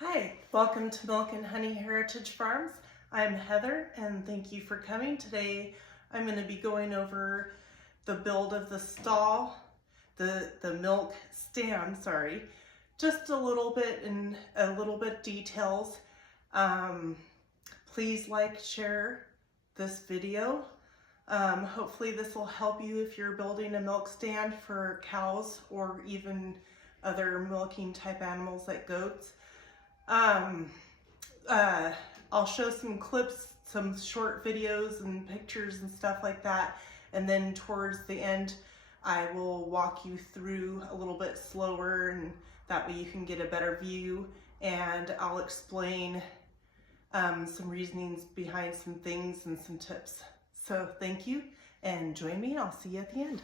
Hi, welcome to Milk and Honey Heritage Farms. I'm Heather and thank you for coming. Today I'm going to be going over the build of the stall, the milk stand, sorry, just a little bit and a little bit details. Please like, share this video. Hopefully this will help you if you're building a milk stand for cows or even other milking type animals like goats. I'll show some clips, some short videos and pictures and stuff like that. And then towards the end, I will walk you through a little bit slower, and that way you can get a better view. And I'll explain some reasonings behind some things and some tips. So thank you and join me. I'll see you at the end.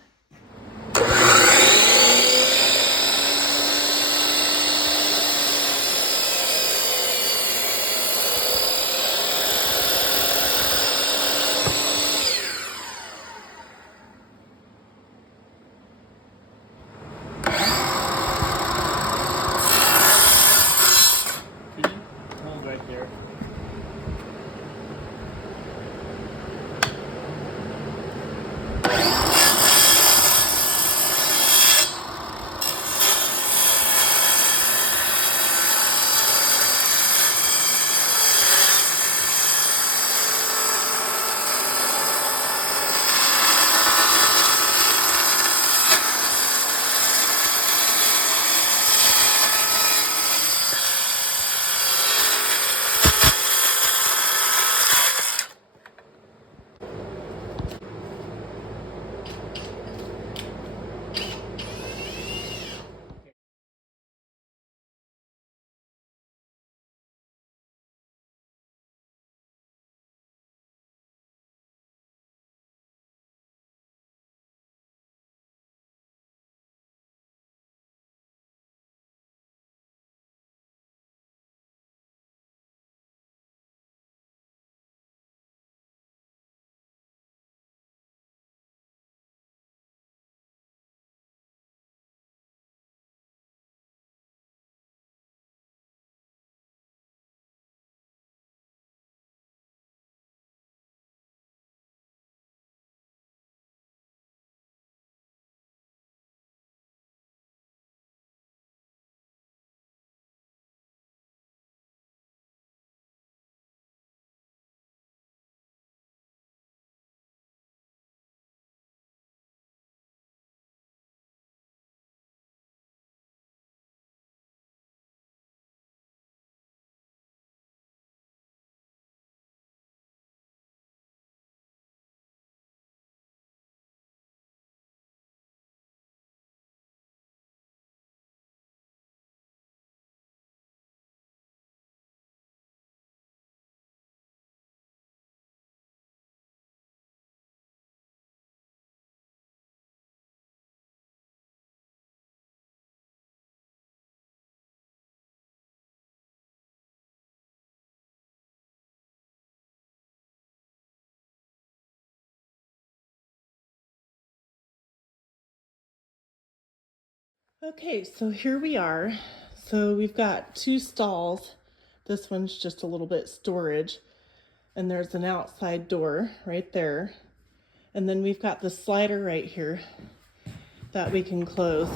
Hold right there. Okay, so here we are. So we've got two stalls. This one's just a little bit storage, and there's an outside door right there. And then we've got the slider right here that we can close.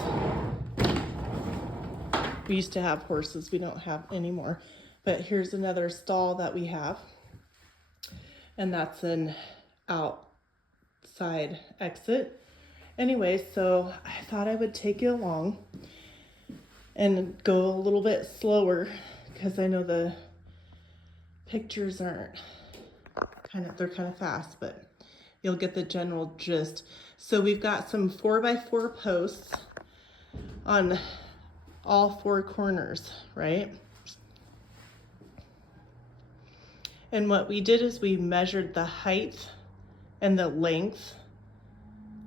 We used to have horses, we don't have anymore. But here's another stall that we have, and that's an outside exit. Anyway, so I thought I would take you along and go a little bit slower because I know the pictures aren't they're kind of fast, but you'll get the general gist. So we've got some 4x4 posts on all four corners, right? And what we did is we measured the height and the length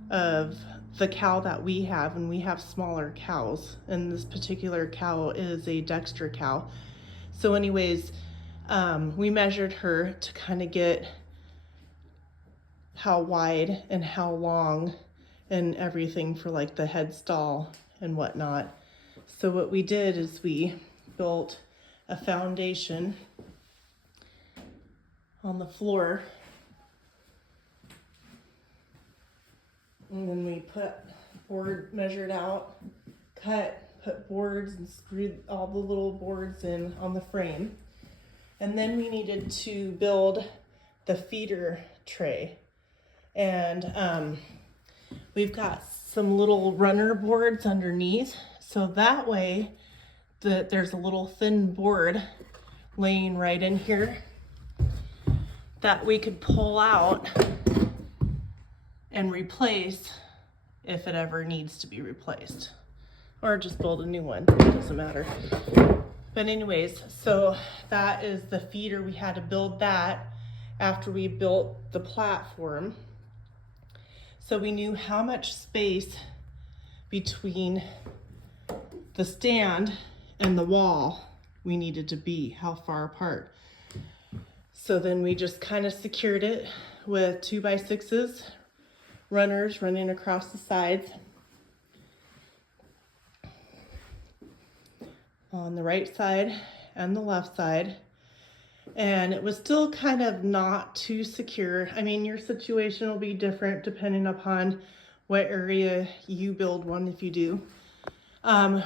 of the cow that we have, and we have smaller cows, and this particular cow is a Dexter cow. So anyways, we measured her to kind of get how wide and how long and everything for like the head stall and whatnot. So what we did is we built a foundation on the floor. And then we put board measured out, put boards and screwed all the little boards in on the frame. And then we needed to build the feeder tray. And we've got some little runner boards underneath. So that way there's a little thin board laying right in here that we could pull out and replace if it ever needs to be replaced, or just build a new one, it doesn't matter. But anyways, so that is the feeder. We had to build that after we built the platform. So we knew how much space between the stand and the wall we needed to be, how far apart. So then we just kind of secured it with 2x6s, runners running across the sides on the right side and the left side. And it was still kind of not too secure. I mean, your situation will be different depending upon what area you build one, if you do.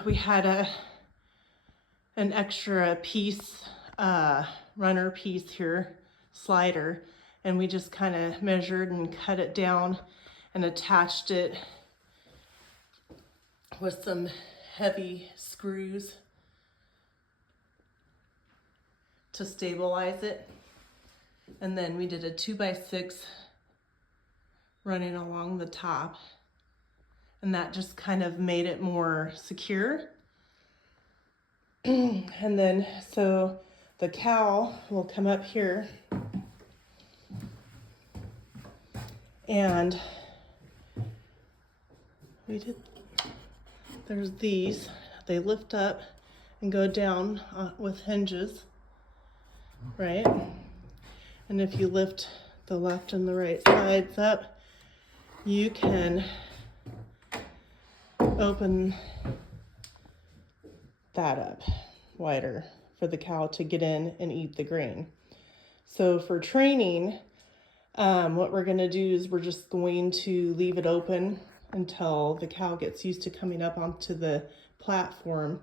We had an extra piece, runner piece here, slider, and we just kind of measured and cut it down and attached it with some heavy screws to stabilize it. And then we did a 2x6 running along the top, and that just kind of made it more secure. And then so the cow will come up here, and there's these, they lift up and go down with hinges, right? And if you lift the left and the right sides up, you can open that up wider for the cow to get in and eat the grain. So for training, what we're going to do is we're just going to leave it open until the cow gets used to coming up onto the platform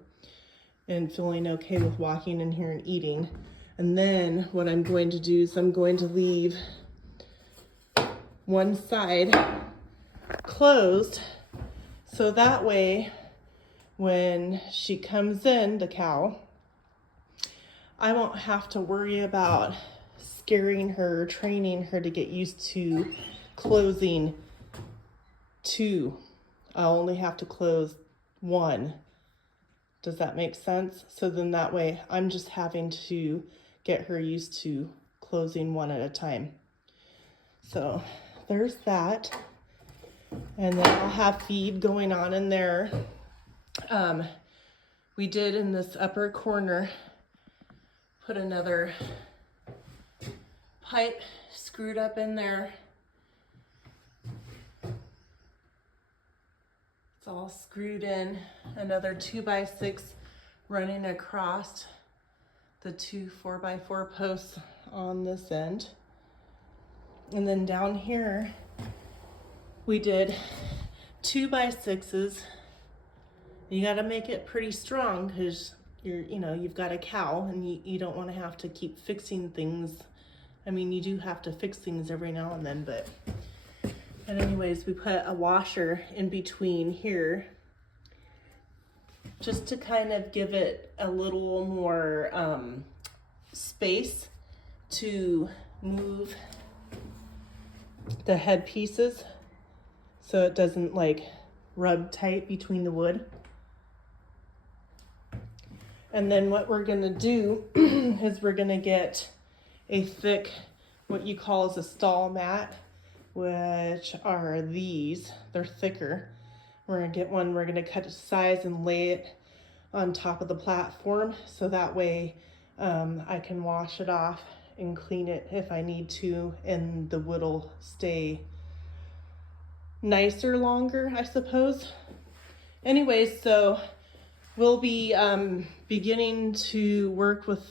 and feeling okay with walking in here and eating. And then what I'm going to do is I'm going to leave one side closed, so that way when she comes in, the cow, I won't have to worry about scaring her, training her to get used to closing two. I'll only have to close one. Does that make sense? So then that way I'm just having to get her used to closing one at a time. So there's that. And then I'll have feed going on in there. We did in this upper corner put another pipe screwed up in there. It's all screwed in. Another 2x6 running across the two 4x4 posts on this end. And then down here, we did 2x6s. You got to make it pretty strong because you've got a cow and you don't want to have to keep fixing things. I mean, you do have to fix things every now and then, but anyways, we put a washer in between here just to kind of give it a little more space to move the head pieces so it doesn't like rub tight between the wood. And then what we're gonna do is we're gonna get a thick, what you call as a stall mat, which are these. They're thicker. We're gonna get one, we're gonna cut a size and lay it on top of the platform so that way I can wash it off and clean it if I need to, and the wood will stay nicer longer, I suppose. Anyways, so We'll be beginning to work with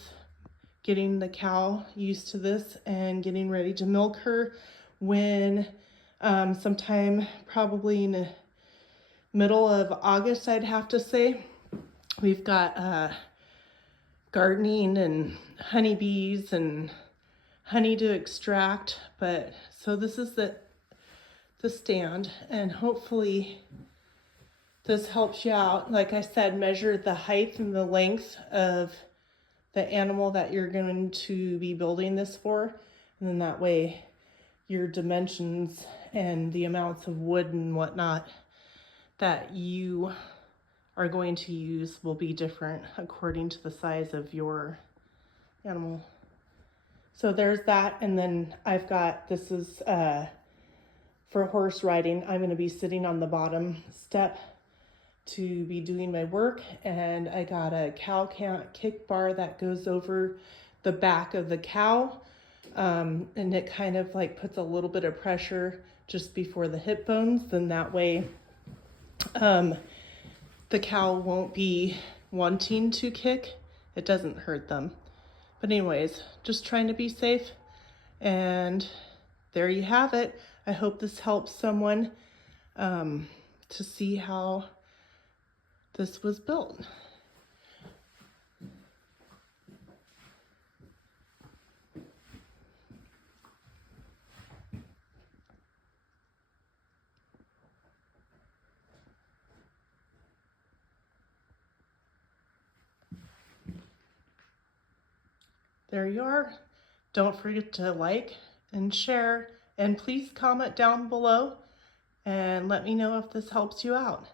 getting the cow used to this and getting ready to milk her when sometime probably in the middle of August, I'd have to say. We've got gardening and honeybees and honey to extract, but so this is the stand, and hopefully this helps you out. Like I said, measure the height and the length of the animal that you're going to be building this for, and then that way your dimensions and the amounts of wood and whatnot that you are going to use will be different according to the size of your animal. So there's that, and then I've got, this is for horse riding. I'm going to be sitting on the bottom step to be doing my work, and I got a cow kick bar that goes over the back of the cow, and it kind of like puts a little bit of pressure just before the hip bones, then that way the cow won't be wanting to kick. It doesn't hurt them. But anyways, just trying to be safe, and there you have it. I hope this helps someone to see how this was built. There you are. Don't forget to like and share, and please comment down below and let me know if this helps you out.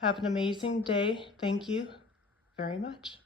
Have an amazing day. Thank you very much.